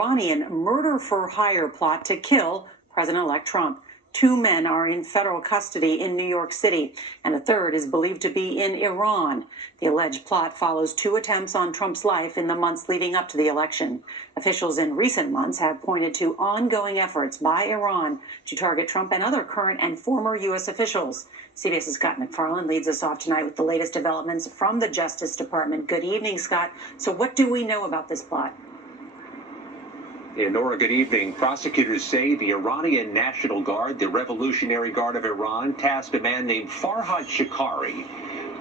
Iranian murder-for-hire plot to kill President-elect Trump. 2 men are in federal custody in New York City, and a third is believed to be in Iran. The alleged plot follows 2 attempts on Trump's life in the months leading up to the election. Officials in recent months have pointed to ongoing efforts by Iran to target Trump and other current and former U.S. officials. CBS's Scott MacFarlane leads us off tonight with the latest developments from the Justice Department. Good evening, Scott. So what do we know about this plot? Yeah, Nora, good evening. Prosecutors say the Iranian National Guard, the Revolutionary Guard of Iran, tasked a man named Farhad Shikari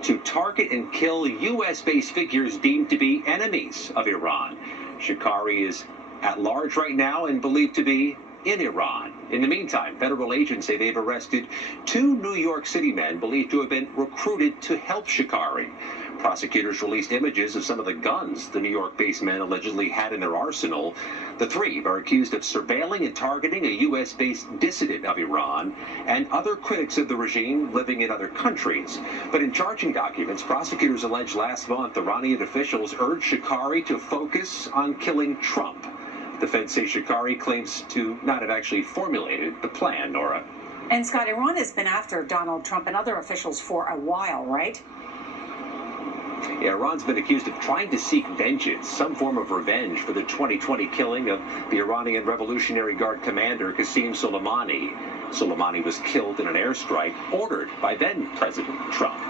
to target and kill U.S.-based figures deemed to be enemies of Iran. Shikari is at large right now and believed to be in Iran. In the meantime, federal agents say they've arrested 2 New York City men believed to have been recruited to help Shikari. Prosecutors released images of some of the guns the New York-based men allegedly had in their arsenal. The 3 are accused of surveilling and targeting a U.S.-based dissident of Iran and other critics of the regime living in other countries. But in charging documents, prosecutors alleged last month Iranian officials urged Shikari to focus on killing Trump. Defense says Shikari claims to not have actually formulated the plan, Nora. And Scott, Iran has been after Donald Trump and other officials for a while, right? Yeah, Iran's been accused of trying to seek vengeance, some form of revenge for the 2020 killing of the Iranian Revolutionary Guard commander Qasem Soleimani. Soleimani was killed in an airstrike ordered by then-President Trump.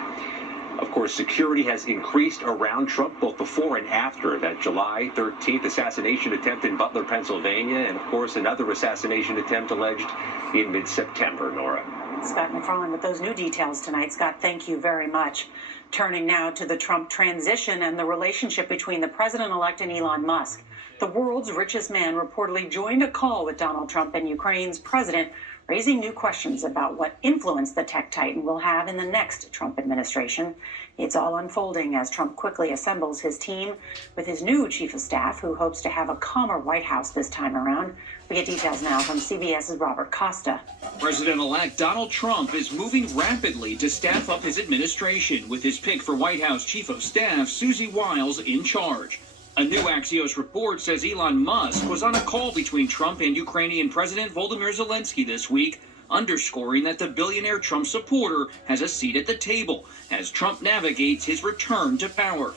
Of course, security has increased around Trump both before and after that July 13th assassination attempt in Butler, Pennsylvania, and, of course, another assassination attempt alleged in mid-September, Nora. Scott MacFarlane with those new details tonight. Scott, thank you very much. Turning now to the Trump transition and the relationship between the president-elect and Elon Musk. The world's richest man reportedly joined a call with Donald Trump and Ukraine's president, raising new questions about what influence the tech titan will have in the next Trump administration. It's all unfolding as Trump quickly assembles his team with his new chief of staff, who hopes to have a calmer White House this time around. We get details now from CBS's Robert Costa. President-elect Donald Trump is moving rapidly to staff up his administration, with his pick for White House chief of staff, Susie Wiles, in charge. A new Axios report says Elon Musk was on a call between Trump and Ukrainian President Volodymyr Zelensky this week, underscoring that the billionaire Trump supporter has a seat at the table as Trump navigates his return to power.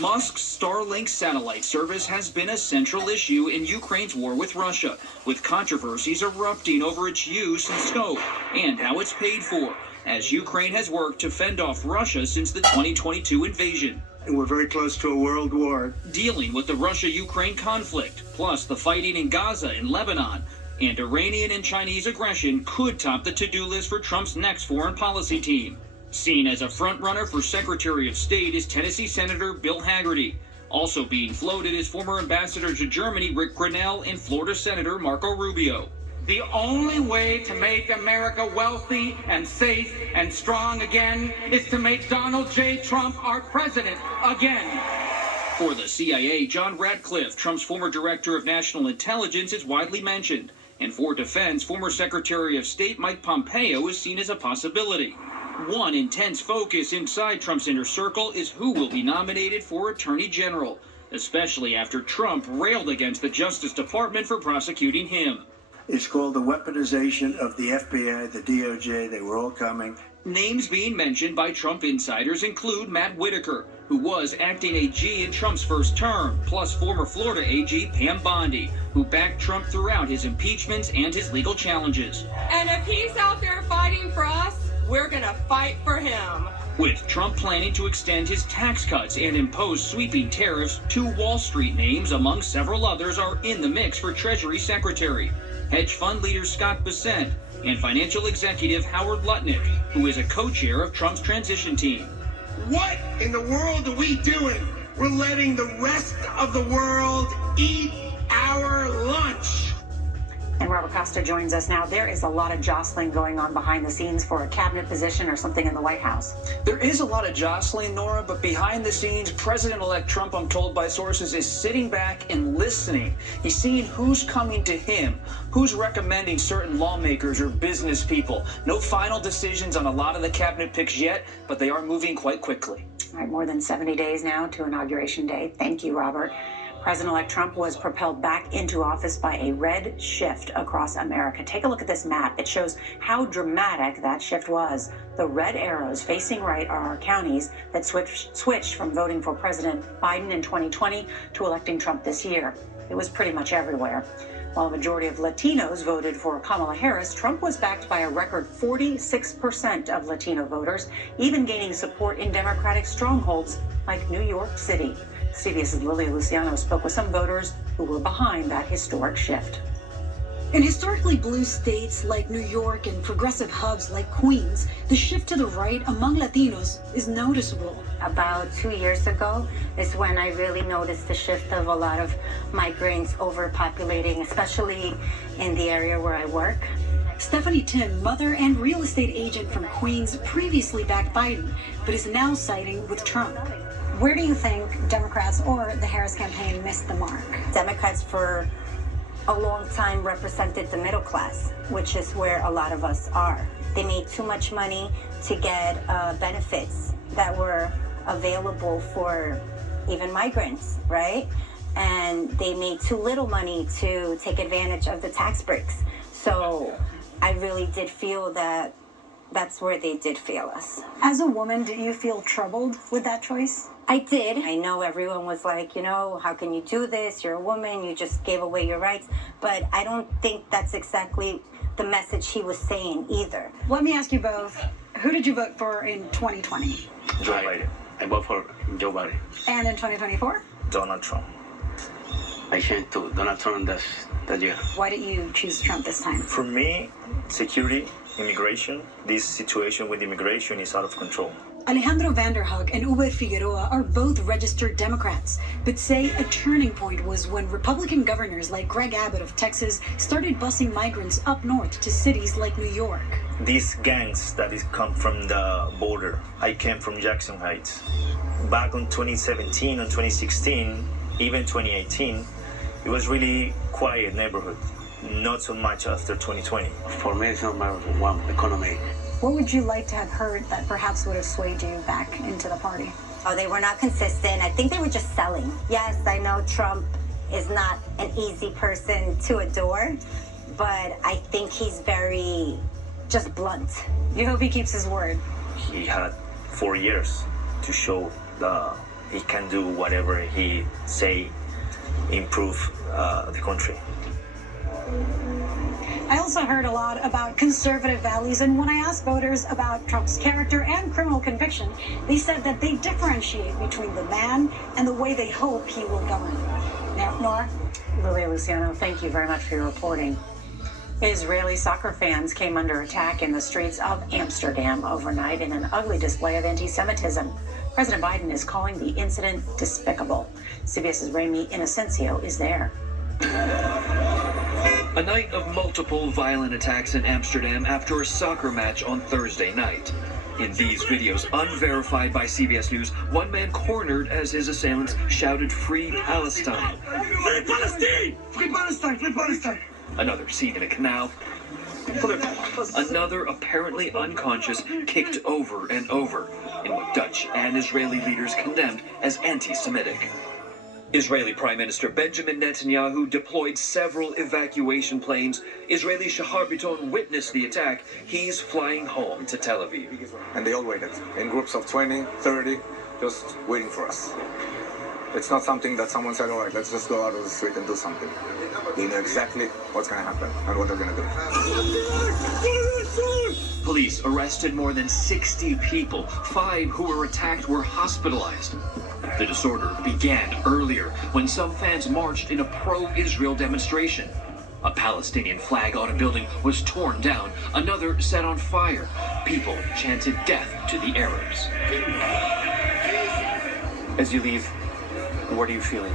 Musk's Starlink satellite service has been a central issue in Ukraine's war with Russia, with controversies erupting over its use and scope and how it's paid for, as Ukraine has worked to fend off Russia since the 2022 invasion. And we're very close to a world war. Dealing with the Russia-Ukraine conflict, plus the fighting in Gaza and Lebanon, and Iranian and Chinese aggression could top the to-do list for Trump's next foreign policy team. Seen as a front-runner for Secretary of State is Tennessee Senator Bill Hagerty. Also being floated is former ambassador to Germany Rick Grenell and Florida Senator Marco Rubio. The only way to make America wealthy and safe and strong again is to make Donald J. Trump our president again. For the CIA, John Ratcliffe, Trump's former director of national intelligence, is widely mentioned. And for defense, former Secretary of State Mike Pompeo is seen as a possibility. One intense focus inside Trump's inner circle is who will be nominated for Attorney General, especially after Trump railed against the Justice Department for prosecuting him. It's called the weaponization of the FBI, the DOJ. They were all coming. Names being mentioned by Trump insiders include Matt Whitaker, who was acting AG in Trump's first term, plus former Florida AG Pam Bondi, who backed Trump throughout his impeachments and his legal challenges. And if he's out there fighting for us, we're going to fight for him. With Trump planning to extend his tax cuts and impose sweeping tariffs, 2 Wall Street names, among several others, are in the mix for Treasury Secretary. Hedge fund leader Scott Bessent and financial executive Howard Lutnick, who is a co-chair of Trump's transition team. What in the world are we doing? We're letting the rest of the world eat our lunch. And Robert Costa joins us now. There is a lot of jostling going on behind the scenes for a cabinet position or something in the White House. There is a lot of jostling, Nora, but behind the scenes, President-elect Trump, I'm told by sources, is sitting back and listening. He's seeing who's coming to him, who's recommending certain lawmakers or business people. No final decisions on a lot of the cabinet picks yet, but they are moving quite quickly. All right, more than 70 days now to Inauguration Day. Thank you, Robert. President-elect Trump was propelled back into office by a red shift across America. Take a look at this map. It shows how dramatic that shift was. The red arrows facing right are our counties that switched from voting for President Biden in 2020 to electing Trump this year. It was pretty much everywhere. While a majority of Latinos voted for Kamala Harris, Trump was backed by a record 46% of Latino voters, even gaining support in Democratic strongholds like New York City. CBS's Lilia Luciano spoke with some voters who were behind that historic shift. In historically blue states like New York and progressive hubs like Queens, the shift to the right among Latinos is noticeable. About 2 years ago is when I really noticed the shift of a lot of migrants overpopulating, especially in the area where I work. Stephanie Tim, mother and real estate agent from Queens, previously backed Biden, but is now siding with Trump. Where do you think Democrats or the Harris campaign missed the mark? Democrats for a long time represented the middle class, which is where a lot of us are. They made too much money to get benefits that were available for even migrants, right? And they made too little money to take advantage of the tax breaks. So I really did feel that that's where they did fail us. As a woman, do you feel troubled with that choice? I did. I know everyone was like, how can you do this? You're a woman, you just gave away your rights. But I don't think that's exactly the message he was saying either. Let me ask you both, who did you vote for in 2020? Joe Biden. I vote for Joe Biden. And in 2024? Donald Trump. I changed to Donald Trump that year. Why did you choose Trump this time? For me, security, immigration, this situation with immigration is out of control. Alejandro Vanderhoek and Uber Figueroa are both registered Democrats, but say a turning point was when Republican governors like Greg Abbott of Texas started busing migrants up north to cities like New York. These gangs that come from the border. I came from Jackson Heights. Back in 2017 and 2016, even 2018, it was really quiet neighborhood. Not so much after 2020. For me, it's number one, economy. What would you like to have heard that perhaps would have swayed you back into the party? Oh, they were not consistent. I think they were just selling. Yes, I know Trump is not an easy person to adore, but I think he's very just blunt. You hope he keeps his word. He had 4 years to show that he can do whatever he say, improve the country. I also heard a lot about conservative values, and when I asked voters about Trump's character and criminal conviction, they said that they differentiate between the man and the way they hope he will govern. Now, Nora? Lilia Luciano, thank you very much for your reporting. Israeli soccer fans came under attack in the streets of Amsterdam overnight in an ugly display of anti-Semitism. President Biden is calling the incident despicable. CBS's Rami Inocencio is there. A night of multiple violent attacks in Amsterdam after a soccer match on Thursday night. In these videos, unverified by CBS News, one man cornered as his assailants shouted, "Free Palestine." Free Palestine! Free Palestine! Free Palestine! Another seen in a canal. Another apparently unconscious, kicked over and over in what Dutch and Israeli leaders condemned as anti-Semitic. Israeli Prime Minister Benjamin Netanyahu deployed several evacuation planes. Israeli Shahar Biton witnessed the attack. He's flying home to Tel Aviv. And they all waited in groups of 20, 30, just waiting for us. It's not something that someone said, all right, let's just go out of the street and do something. They know exactly what's going to happen and what they're going to do. Police arrested more than 60 people. 5 who were attacked were hospitalized. The disorder began earlier when some fans marched in a pro-Israel demonstration. A Palestinian flag on a building was torn down, another set on fire. People chanted death to the Arabs. As you leave, what are you feeling?